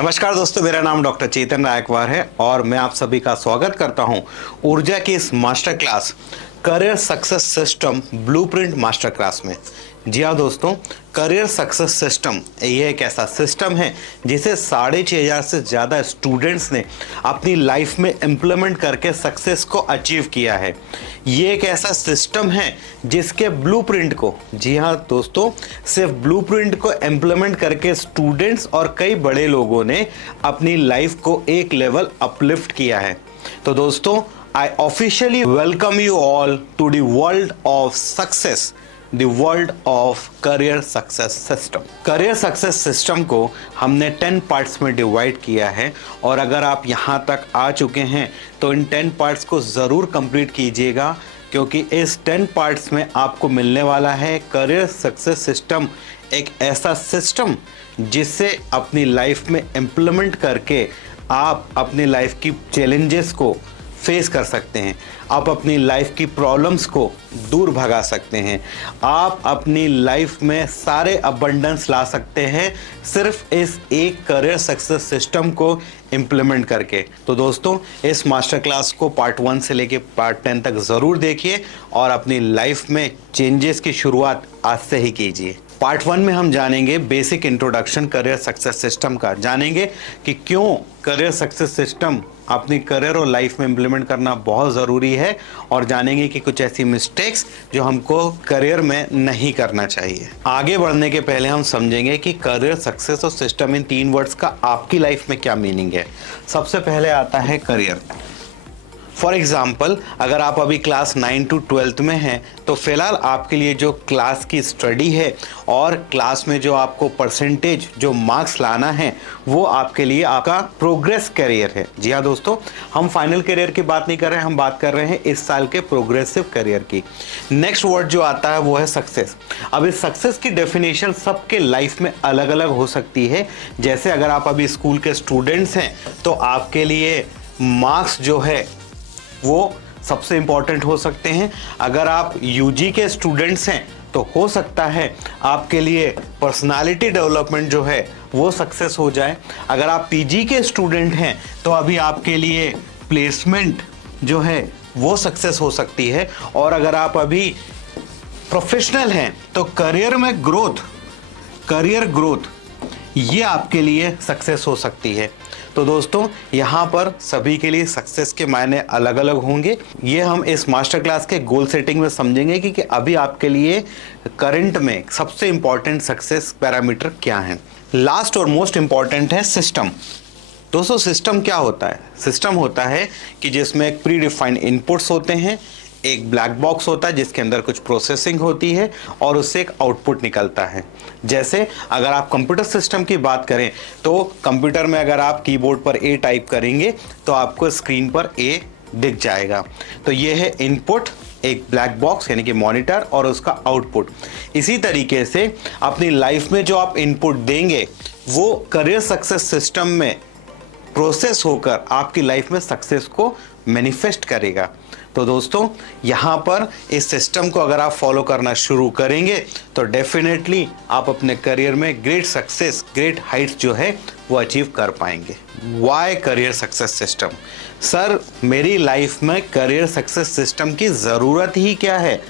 नमस्कार दोस्तों, मेरा नाम डॉक्टर चेतन रायकवार है और मैं आप सभी का स्वागत करता हूं ऊर्जा की इस master class career success system blueprint master class में। जी हाँ दोस्तों, करियर सक्सेस सिस्टम ये एक ऐसा सिस्टम है जिसे 6,500 से ज़्यादा स्टूडेंट्स ने अपनी लाइफ में इम्प्लीमेंट करके सक्सेस को अचीव किया है। ये एक ऐसा सिस्टम है जिसके ब्लूप्रिंट को, जी हाँ दोस्तों, सिर्फ ब्लूप्रिंट को इम्प्लीमेंट करके स्टूडेंट्स और कई बड़े लोगों ने अपनी लाइफ को एक लेवल अपलिफ्ट किया है। तो दोस्तों, I officially welcome you all to the world of success, the world of career success system. Career success system को हमने 10 पार्ट्स में डिवाइड किया है और अगर आप यहाँ तक आ चुके हैं तो इन 10 पार्ट्स को ज़रूर कंप्लीट कीजिएगा, क्योंकि इस 10 पार्ट्स में आपको मिलने वाला है करियर सक्सेस सिस्टम, एक ऐसा सिस्टम जिससे अपनी लाइफ में इम्प्लीमेंट करके आप अपनी लाइफ की चैलेंजेस को फेस कर सकते हैं, आप अपनी लाइफ की प्रॉब्लम्स को दूर भगा सकते हैं, आप अपनी लाइफ में सारे अबंडेंस ला सकते हैं सिर्फ इस एक करियर सक्सेस सिस्टम को इम्प्लीमेंट करके। तो दोस्तों, इस मास्टर क्लास को पार्ट 1 से लेके पार्ट 10 तक ज़रूर देखिए और अपनी लाइफ में चेंजेस की शुरुआत आज से ही कीजिए। पार्ट 1 में हम जानेंगे basic introduction career success system का, जानेंगे कि क्यों करियर सक्सेस सिस्टम अपनी करियर और लाइफ में इम्प्लीमेंट करना बहुत ज़रूरी है और जानेंगे कि कुछ ऐसी मिस्टेक्स जो हमको करियर में नहीं करना चाहिए। आगे बढ़ने के पहले हम समझेंगे कि करियर सक्सेस और सिस्टम इन 3 वर्ड्स का आपकी लाइफ में क्या मीनिंग है। सबसे पहले आता है करियर। फॉर एग्ज़ाम्पल, अगर आप अभी क्लास 9 to 12 में हैं तो फिलहाल आपके लिए जो क्लास की स्टडी है और क्लास में जो आपको परसेंटेज, जो मार्क्स लाना है, वो आपके लिए आपका प्रोग्रेस करियर है। जी हाँ दोस्तों, हम फाइनल करियर की बात नहीं कर रहे हैं, हम बात कर रहे हैं इस साल के प्रोग्रेसिव करियर की। नेक्स्ट वर्ड जो आता है वो है सक्सेस। अब इस सक्सेस की डेफिनेशन सबके लाइफ में अलग अलग हो सकती है। जैसे अगर आप अभी स्कूल के स्टूडेंट्स हैं तो आपके लिए मार्क्स जो है वो सबसे इम्पॉर्टेंट हो सकते हैं। अगर आप यूजी के स्टूडेंट्स हैं तो हो सकता है आपके लिए पर्सनालिटी डेवलपमेंट जो है वो सक्सेस हो जाए। अगर आप पीजी के स्टूडेंट हैं तो अभी आपके लिए प्लेसमेंट जो है वो सक्सेस हो सकती है। और अगर आप अभी प्रोफेशनल हैं तो करियर में करियर ग्रोथ ये आपके लिए सक्सेस हो सकती है। तो दोस्तों, यहाँ पर सभी के लिए सक्सेस के मायने अलग अलग होंगे। ये हम इस मास्टर क्लास के गोल सेटिंग में समझेंगे कि अभी आपके लिए करंट में सबसे इम्पॉर्टेंट सक्सेस पैरामीटर क्या हैं। लास्ट और मोस्ट इम्पॉर्टेंट है सिस्टम। दोस्तों, सिस्टम क्या होता है? सिस्टम होता है कि जिसमें एक प्री डिफाइंड इनपुट्स होते हैं, एक ब्लैक बॉक्स होता है जिसके अंदर कुछ प्रोसेसिंग होती है और उससे एक आउटपुट निकलता है। जैसे अगर आप कंप्यूटर सिस्टम की बात करें तो कंप्यूटर में अगर आप कीबोर्ड पर ए टाइप करेंगे तो आपको स्क्रीन पर ए दिख जाएगा। तो ये है इनपुट, एक ब्लैक बॉक्स यानी कि मॉनिटर, और उसका आउटपुट। इसी तरीके से अपनी लाइफ में जो आप इनपुट देंगे वो करियर सक्सेस सिस्टम में प्रोसेस होकर आपकी लाइफ में सक्सेस को मैनिफेस्ट करेगा। तो दोस्तों, यहाँ पर इस सिस्टम को अगर आप फॉलो करना शुरू करेंगे तो डेफिनेटली आप अपने करियर में ग्रेट सक्सेस, ग्रेट हाइट्स जो है वो अचीव कर पाएंगे। Why career success system? Sir, मेरी लाइफ में करियर सक्सेस सिस्टम की ज़रूरत ही क्या है?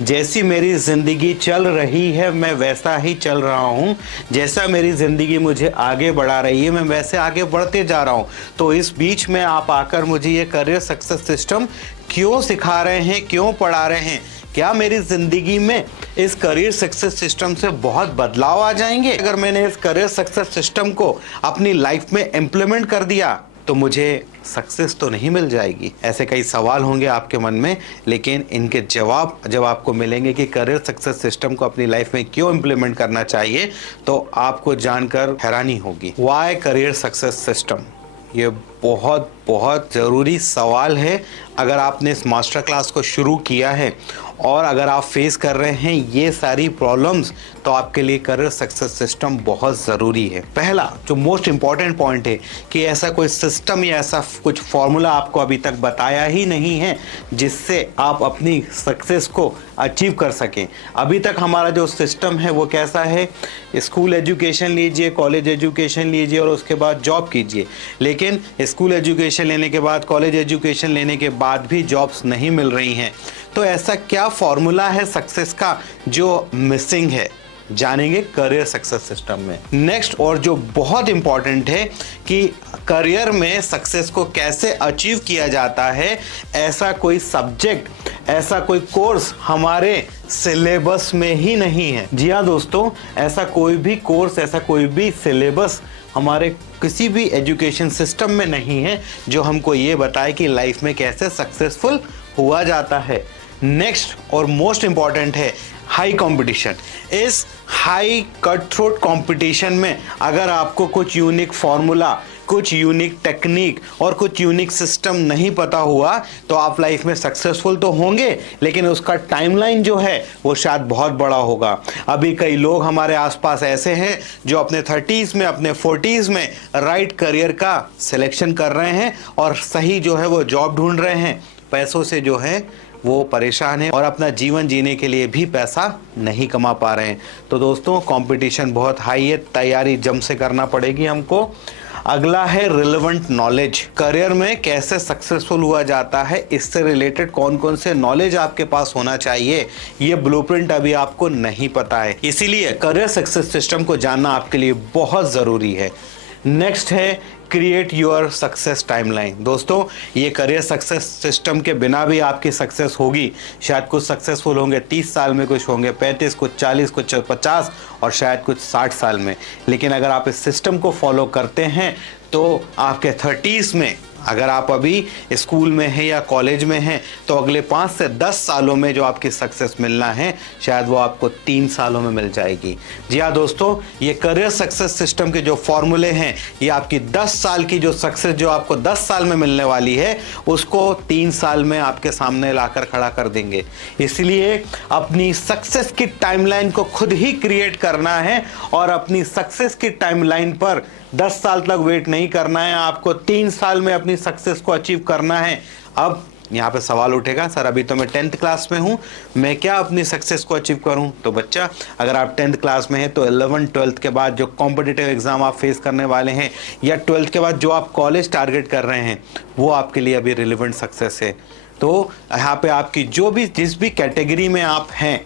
जैसी मेरी ज़िंदगी चल रही है मैं वैसा ही चल रहा हूँ, जैसा मेरी ज़िंदगी मुझे आगे बढ़ा रही है मैं वैसे आगे बढ़ते जा रहा हूँ। तो इस बीच में आप आकर मुझे ये करियर सक्सेस सिस्टम क्यों सिखा रहे हैं, क्यों पढ़ा रहे हैं? क्या मेरी ज़िंदगी में इस करियर सक्सेस सिस्टम से बहुत बदलाव आ जाएंगे? अगर मैंने इस करियर सक्सेस सिस्टम को अपनी लाइफ में इम्प्लीमेंट कर दिया तो मुझे सक्सेस तो नहीं मिल जाएगी। ऐसे कई सवाल होंगे आपके मन में, लेकिन इनके जवाब जब आपको मिलेंगे कि करियर सक्सेस सिस्टम को अपनी लाइफ में क्यों इम्प्लीमेंट करना चाहिए तो आपको जानकर हैरानी होगी। Why career success system? ये बहुत बहुत ज़रूरी सवाल है। अगर आपने इस मास्टर क्लास को शुरू किया है और अगर आप फेस कर रहे हैं ये सारी प्रॉब्लम्स तो आपके लिए करियर सक्सेस सिस्टम बहुत ज़रूरी है। पहला जो मोस्ट इम्पॉर्टेंट पॉइंट है कि ऐसा कोई सिस्टम या ऐसा कुछ फॉर्मूला आपको अभी तक बताया ही नहीं है जिससे आप अपनी सक्सेस को अचीव कर सकें। अभी तक हमारा जो सिस्टम है वो कैसा है, स्कूल एजुकेशन लीजिए, कॉलेज एजुकेशन लीजिए और उसके बाद जॉब कीजिए, लेकिन स्कूल एजुकेशन लेने के बाद, कॉलेज एजुकेशन लेने के बाद भी जॉब्स नहीं मिल रही हैं। तो ऐसा क्या फॉर्मूला है सक्सेस का जो मिसिंग है, जानेंगे करियर सक्सेस सिस्टम में। नेक्स्ट और जो बहुत इंपॉर्टेंट है कि करियर में सक्सेस को कैसे अचीव किया जाता है, ऐसा कोई सब्जेक्ट, ऐसा कोई कोर्स हमारे सिलेबस में ही नहीं है। जी हाँ दोस्तों, ऐसा कोई भी कोर्स, ऐसा कोई भी सिलेबस हमारे किसी भी एजुकेशन सिस्टम में नहीं है जो हमको ये बताए कि लाइफ में कैसे सक्सेसफुल हुआ जाता है। नेक्स्ट और मोस्ट इंपॉर्टेंट है हाई कंपटीशन। इस हाई कट थ्रोट कंपटीशन में अगर आपको कुछ यूनिक फॉर्मूला, कुछ यूनिक टेक्निक और कुछ यूनिक सिस्टम नहीं पता हुआ तो आप लाइफ में सक्सेसफुल तो होंगे, लेकिन उसका टाइमलाइन जो है वो शायद बहुत बड़ा होगा। अभी कई लोग हमारे आसपास ऐसे हैं जो अपने 30s में, अपने 40s में राइट करियर का सिलेक्शन कर रहे हैं और सही जो है वो जॉब ढूंढ रहे हैं, पैसों से जो है वो परेशान है और अपना जीवन जीने के लिए भी पैसा नहीं कमा पा रहे हैं। तो दोस्तों कंपटीशन बहुत हाई है, तैयारी जम से करना पड़ेगी हमको। अगला है रिलेवेंट नॉलेज। करियर में कैसे सक्सेसफुल हुआ जाता है, इससे रिलेटेड कौन कौन से नॉलेज आपके पास होना चाहिए, ये ब्लूप्रिंट अभी आपको नहीं पता है, इसीलिए करियर सक्सेस सिस्टम को जानना आपके लिए बहुत ज़रूरी है। नेक्स्ट है क्रिएट योर सक्सेस टाइमलाइन। दोस्तों ये करियर सक्सेस सिस्टम के बिना भी आपकी सक्सेस होगी। शायद कुछ सक्सेसफुल होंगे 30 साल में, कुछ होंगे 35, कुछ 40, कुछ 50 और शायद कुछ 60 साल में, लेकिन अगर आप इस सिस्टम को फॉलो करते हैं तो आपके 30s में, अगर आप अभी स्कूल में हैं या कॉलेज में हैं, तो अगले 5 से 10 सालों में जो आपकी सक्सेस मिलना है शायद वो आपको 3 सालों में मिल जाएगी। जी हाँ दोस्तों, ये करियर सक्सेस सिस्टम के जो फॉर्मूले हैं, ये आपकी 10 साल की जो सक्सेस जो आपको 10 साल में मिलने वाली है उसको 3 साल में आपके सामने लाकर खड़ा कर देंगे। इसलिए अपनी सक्सेस की टाइमलाइन को खुद ही क्रिएट करना है और अपनी सक्सेस की टाइमलाइन पर 10 साल तक वेट नहीं करना है, आपको 3 साल में अपनी सक्सेस को अचीव करना है। अब यहाँ पे सवाल उठेगा, सर अभी तो मैं 10th क्लास में हूँ, मैं क्या अपनी सक्सेस को अचीव करूँ? तो बच्चा, अगर आप 10th क्लास में हैं तो 11th 12th के बाद जो कॉम्पिटिटिव एग्जाम आप फेस करने वाले हैं या 12th के बाद जो आप कॉलेज टारगेट कर रहे हैं वो आपके लिए अभी रिलेवेंट सक्सेस है। तो यहाँ पे आपकी जो भी, जिस भी कैटेगरी में आप हैं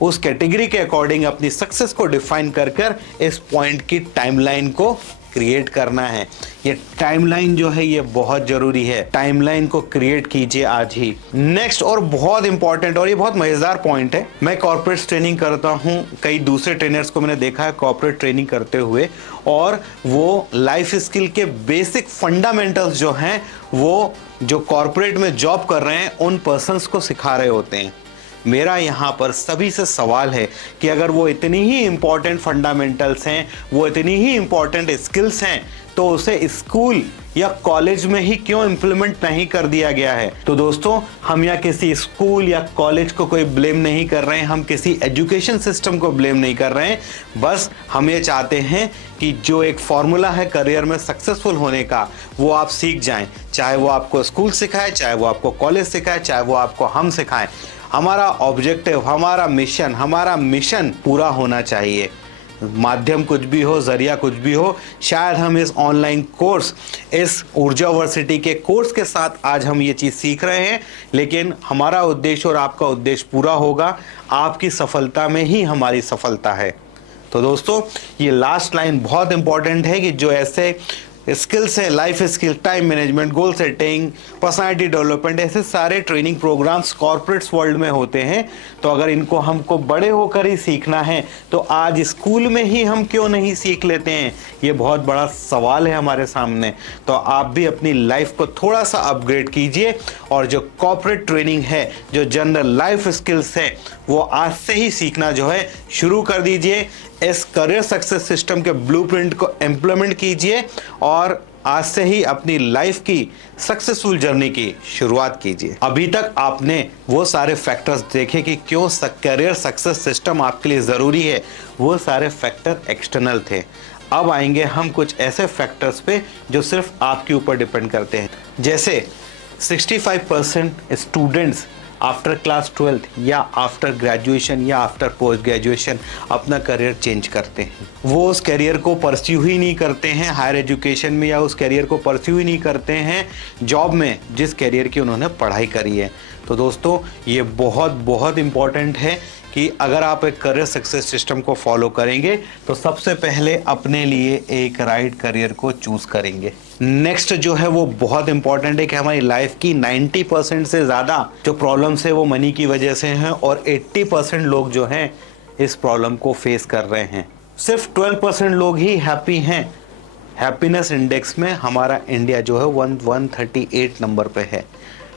उस कैटेगरी के अकॉर्डिंग अपनी सक्सेस को डिफाइन कर इस पॉइंट की टाइमलाइन को क्रिएट करना है। ये टाइमलाइन जो है ये बहुत जरूरी है, टाइमलाइन को क्रिएट कीजिए आज ही। नेक्स्ट और बहुत इंपॉर्टेंट और ये बहुत मजेदार पॉइंट है, मैं कॉर्पोरेट ट्रेनिंग करता हूँ, कई दूसरे ट्रेनर्स को मैंने देखा है कॉर्पोरेट ट्रेनिंग करते हुए, और वो लाइफ स्किल के बेसिक फंडामेंटल्स जो हैं वो जो कॉर्पोरेट में जॉब कर रहे हैं उन पर्सन्स को सिखा रहे होते हैं। मेरा यहाँ पर सभी से सवाल है कि अगर वो इतनी ही इम्पॉर्टेंट फंडामेंटल्स हैं, वो इतनी ही इम्पॉर्टेंट स्किल्स हैं, तो उसे स्कूल या कॉलेज में ही क्यों इम्प्लीमेंट नहीं कर दिया गया है? तो दोस्तों हम यहाँ किसी स्कूल या कॉलेज को कोई ब्लेम नहीं कर रहे हैं, हम किसी एजुकेशन सिस्टम को ब्लेम नहीं कर रहे हैं, बस हम ये चाहते हैं कि जो एक फॉर्मूला है करियर में सक्सेसफुल होने का वो आप सीख जाएं, चाहे वो आपको स्कूल सिखाए, चाहे वो आपको कॉलेज सिखाए, चाहे वो आपको हम सिखाएं। हमारा ऑब्जेक्टिव, हमारा मिशन पूरा होना चाहिए। माध्यम कुछ भी हो, जरिया कुछ भी हो, शायद हम इस ऑनलाइन कोर्स, इस ऊर्जा यूनिवर्सिटी के कोर्स के साथ आज हम ये चीज़ सीख रहे हैं, लेकिन हमारा उद्देश्य और आपका उद्देश्य पूरा होगा। आपकी सफलता में ही हमारी सफलता है। तो दोस्तों ये लास्ट लाइन बहुत इंपॉर्टेंट है कि जो ऐसे स्किल्स हैं, life skill, time management, goal setting, personality development, ऐसे सारे ट्रेनिंग प्रोग्राम्स कॉर्पोरेट्स वर्ल्ड में होते हैं। तो अगर इनको हमको बड़े होकर ही सीखना है तो आज स्कूल में ही हम क्यों नहीं सीख लेते हैं? ये बहुत बड़ा सवाल है हमारे सामने। तो आप भी अपनी लाइफ को थोड़ा सा अपग्रेड कीजिए और जो कॉर्पोरेट ट्रेनिंग है, जो जनरल लाइफ स्किल्स है, वो आज से ही सीखना जो है शुरू कर दीजिए। इस करियर सक्सेस सिस्टम के ब्लूप्रिंट को इम्प्लीमेंट कीजिए और आज से ही अपनी लाइफ की सक्सेसफुल जर्नी की शुरुआत कीजिए। अभी तक आपने वो सारे फैक्टर्स देखे कि क्यों करियर सक्सेस सिस्टम आपके लिए ज़रूरी है, वो सारे फैक्टर एक्सटर्नल थे। अब आएंगे हम कुछ ऐसे फैक्टर्स पे जो सिर्फ आपके ऊपर डिपेंड करते हैं। जैसे 65% स्टूडेंट्स आफ्टर क्लास 12th या आफ्टर ग्रेजुएशन या आफ्टर पोस्ट ग्रेजुएशन अपना करियर चेंज करते हैं। वो उस करियर को परस्यू ही नहीं करते हैं हायर एजुकेशन में, या उस करियर को परस्यू ही नहीं करते हैं जॉब में जिस करियर की उन्होंने पढ़ाई करी है। तो दोस्तों ये बहुत बहुत इम्पॉर्टेंट है कि अगर आप एक करियर सक्सेस सिस्टम को फॉलो करेंगे तो सबसे पहले अपने लिए एक राइट करियर को चूज करेंगे। नेक्स्ट जो है वो बहुत इंपॉर्टेंट है कि हमारी लाइफ की 90% से ज़्यादा जो प्रॉब्लम्स है वो मनी की वजह से हैं, और 80% लोग जो हैं इस प्रॉब्लम को फेस कर रहे हैं। सिर्फ 12% लोग ही हैप्पी हैं। हैप्पीनेस इंडेक्स में हमारा इंडिया जो है 138 नंबर पे है।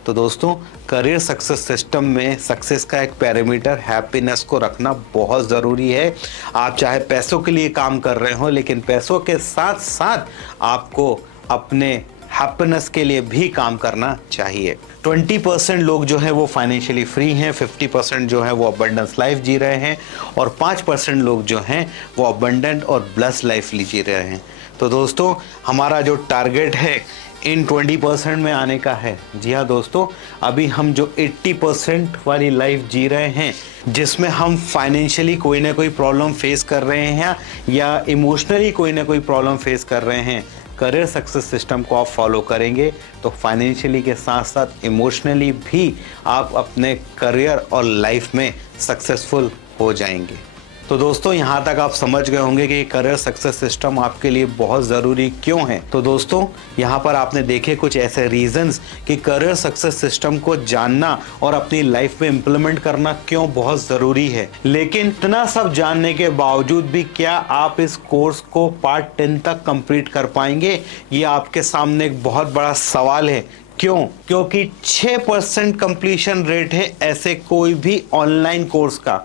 तो दोस्तों करियर सक्सेस सिस्टम में सक्सेस का एक पैरामीटर हैप्पीनेस को रखना बहुत ज़रूरी है। आप चाहे पैसों के लिए काम कर रहे हो, लेकिन पैसों के साथ साथ आपको अपने हैप्पीनेस के लिए भी काम करना चाहिए। 20% लोग जो है वो फाइनेंशियली फ्री हैं, 50% जो है वो अबंडेंस लाइफ जी रहे हैं, और 5% लोग जो हैं वो अबंडेंट और ब्लेस लाइफ जी रहे हैं। तो दोस्तों हमारा जो टारगेट है इन 20% में आने का है। जी हाँ दोस्तों, अभी हम जो 80% वाली लाइफ जी रहे हैं, जिसमें हम फाइनेंशियली कोई ना कोई प्रॉब्लम फेस कर रहे हैं या इमोशनली कोई ना कोई प्रॉब्लम फेस कर रहे हैं, करियर सक्सेस सिस्टम को आप फॉलो करेंगे तो फाइनेंशियली के साथ साथ इमोशनली भी आप अपने करियर और लाइफ में सक्सेसफुल हो जाएंगे। तो दोस्तों यहाँ तक आप समझ गए होंगे कि करियर सक्सेस सिस्टम आपके लिए बहुत ज़रूरी क्यों है। तो दोस्तों यहाँ पर आपने देखे कुछ ऐसे रीजंस कि करियर सक्सेस सिस्टम को जानना और अपनी लाइफ में इम्प्लीमेंट करना क्यों बहुत ज़रूरी है। लेकिन इतना सब जानने के बावजूद भी क्या आप इस कोर्स को पार्ट 10 तक कंप्लीट कर पाएंगे, ये आपके सामने एक बहुत बड़ा सवाल है। क्यों? क्योंकि 6% कंप्लीशन रेट है ऐसे कोई भी ऑनलाइन कोर्स का।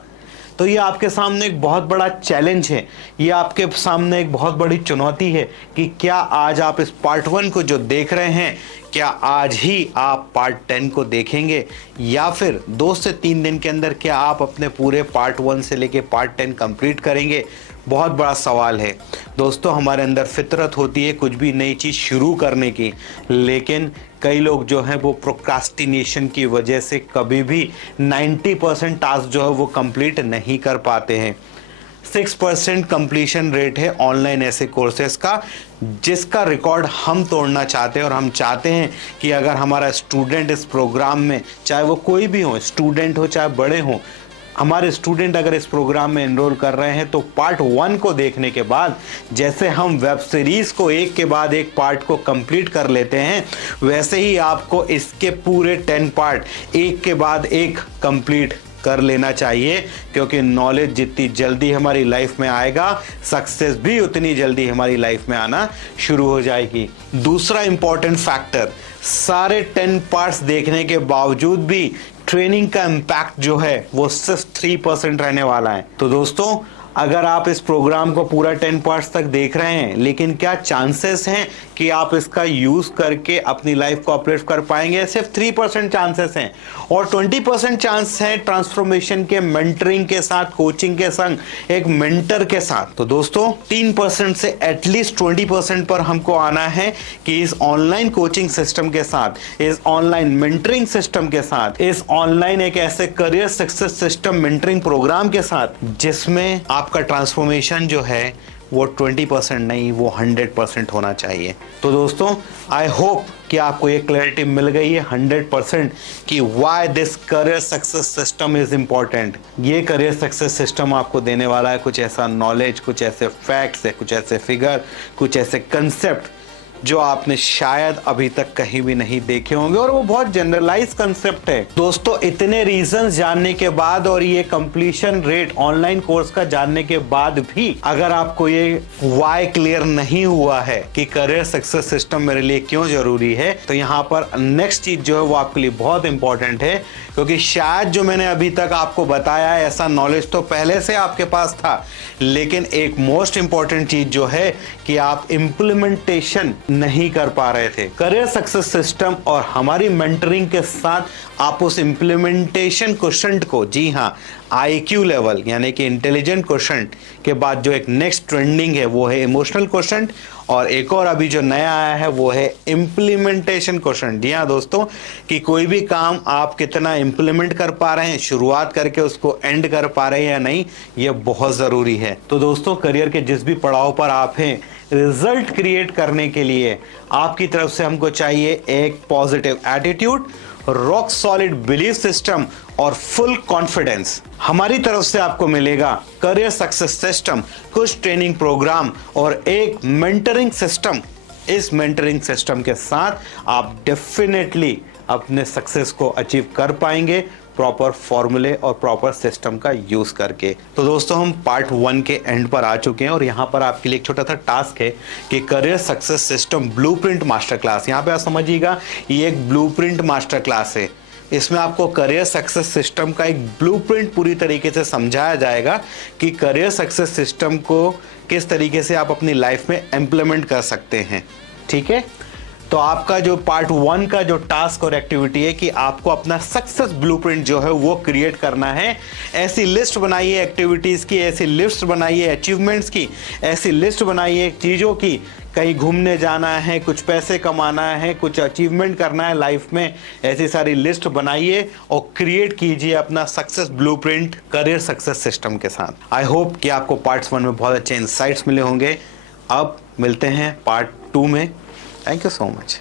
तो ये आपके सामने एक बहुत बड़ा चैलेंज है, ये आपके सामने एक बहुत बड़ी चुनौती है कि क्या आज आप इस पार्ट 1 को जो देख रहे हैं, क्या आज ही आप पार्ट 10 को देखेंगे, या फिर 2 से 3 दिन के अंदर क्या आप अपने पूरे पार्ट 1 से लेके पार्ट 10 कंप्लीट करेंगे। बहुत बड़ा सवाल है दोस्तों। हमारे अंदर फितरत होती है कुछ भी नई चीज़ शुरू करने की, लेकिन कई लोग जो हैं वो प्रोक्रास्टिनेशन की वजह से कभी भी 90% टास्क जो है वो कंप्लीट नहीं कर पाते हैं। 6% कंप्लीशन रेट है ऑनलाइन ऐसे कोर्सेज का, जिसका रिकॉर्ड हम तोड़ना चाहते हैं। और हम चाहते हैं कि अगर हमारा स्टूडेंट इस प्रोग्राम में, चाहे वो कोई भी हो, स्टूडेंट हो चाहे बड़े हों, हमारे स्टूडेंट अगर इस प्रोग्राम में एनरोल कर रहे हैं तो पार्ट 1 को देखने के बाद जैसे हम वेब सीरीज़ को एक के बाद एक पार्ट को कंप्लीट कर लेते हैं, वैसे ही आपको इसके पूरे 10 पार्ट एक के बाद एक कंप्लीट कर लेना चाहिए। क्योंकि नॉलेज जितनी जल्दी हमारी लाइफ में आएगा, सक्सेस भी उतनी जल्दी हमारी लाइफ में आना शुरू हो जाएगी। दूसरा इंपॉर्टेंट फैक्टर, सारे 10 पार्ट्स देखने के बावजूद भी ट्रेनिंग का इम्पैक्ट जो है वो सिर्फ 3% रहने वाला है। तो दोस्तों अगर आप इस प्रोग्राम को पूरा 10 पार्ट्स तक देख रहे हैं, लेकिन क्या चांसेस हैं कि आप इसका यूज़ करके अपनी लाइफ को अपलिफ्ट कर पाएंगे? सिर्फ 3% चांसेस हैं, और 20% चांस है ट्रांसफॉर्मेशन के मेंटरिंग के साथ, कोचिंग के संग, एक मेंटर के साथ। तो दोस्तों 3% से एटलीस्ट 20% पर हमको आना है कि इस ऑनलाइन कोचिंग सिस्टम के साथ, इस ऑनलाइन मेंटरिंग सिस्टम के साथ, इस ऑनलाइन एक ऐसे career success system mentoring programme के साथ जिसमें आपका ट्रांसफॉर्मेशन जो है वो 20% नहीं, वो 100% होना चाहिए। तो दोस्तों आई होप कि आपको ये क्लैरिटी मिल गई है 100% कि why this career success system is important. ये करियर सक्सेस सिस्टम आपको देने वाला है कुछ ऐसा नॉलेज, कुछ ऐसे फैक्ट्स है, कुछ ऐसे फिगर, कुछ ऐसे कंसेप्ट जो आपने शायद अभी तक कहीं भी नहीं देखे होंगे, और वो बहुत जनरलाइज कंसेप्ट है। दोस्तों इतने रीजंस जानने के बाद और ये कंप्लीशन रेट ऑनलाइन कोर्स का जानने के बाद भी अगर आपको ये वाई क्लियर नहीं हुआ है कि करियर सक्सेस सिस्टम मेरे लिए क्यों जरूरी है, तो यहाँ पर नेक्स्ट चीज जो है वो आपके लिए बहुत इंपॉर्टेंट है। क्योंकि शायद जो मैंने अभी तक आपको बताया है ऐसा नॉलेज तो पहले से आपके पास था, लेकिन एक मोस्ट इंपॉर्टेंट चीज जो है कि आप इम्प्लीमेंटेशन नहीं कर पा रहे थे। करियर सक्सेस सिस्टम और हमारी मेंटरिंग के साथ आप उस इम्प्लीमेंटेशन क्वेश्चन को, जी हाँ, IQ लेवल यानी कि इंटेलिजेंट क्वेश्चन के बाद जो एक नेक्स्ट ट्रेंडिंग है वो है इमोशनल क्वेश्चन, और एक और अभी जो नया आया है वो है इम्प्लीमेंटेशन क्वेश्चन। जी हाँ दोस्तों, कि कोई भी काम आप कितना इम्प्लीमेंट कर पा रहे हैं, शुरुआत करके उसको एंड कर पा रहे हैं या नहीं, ये बहुत ज़रूरी है। तो दोस्तों, करियर के जिस भी पड़ाव पर आप हैं, रिजल्ट क्रिएट करने के लिए आपकी तरफ से हमको चाहिए एक positive attitude, rock solid belief system और फुल कॉन्फिडेंस। हमारी तरफ से आपको मिलेगा करियर सक्सेस सिस्टम, कुछ ट्रेनिंग प्रोग्राम और एक मेंटरिंग सिस्टम। इस मेंटरिंग सिस्टम के साथ आप डेफिनेटली अपने सक्सेस को अचीव कर पाएंगे, प्रॉपर फॉर्मूले और प्रॉपर सिस्टम का यूज करके। तो दोस्तों, हम पार्ट 1 के एंड पर आ चुके हैं और यहाँ पर आपके लिए एक छोटा सा टास्क है कि career success system blueprint master class. यहाँ पे आप समझिएगा, ये एक ब्लूप्रिंट मास्टर क्लास है। इसमें आपको करियर सक्सेस सिस्टम का एक ब्लूप्रिंट पूरी तरीके से समझाया जाएगा कि करियर सक्सेस सिस्टम को किस तरीके से आप अपनी लाइफ में इम्प्लीमेंट कर सकते हैं। ठीक है, तो आपका जो पार्ट 1 का जो टास्क और एक्टिविटी है कि आपको अपना सक्सेस ब्लूप्रिंट जो है वो क्रिएट करना है। ऐसी लिस्ट बनाइए एक्टिविटीज़ की, ऐसी लिस्ट बनाइए अचीवमेंट्स की, ऐसी लिस्ट बनाइए चीज़ों की, कहीं घूमने जाना है, कुछ पैसे कमाना है, कुछ अचीवमेंट करना है लाइफ में, ऐसी सारी लिस्ट बनाइए और क्रिएट कीजिए अपना success blueprint career success system के साथ। आई होप कि आपको पार्ट्स 1 में बहुत अच्छे इंसाइट्स मिले होंगे। अब मिलते हैं पार्ट 2 में। Thank you so much.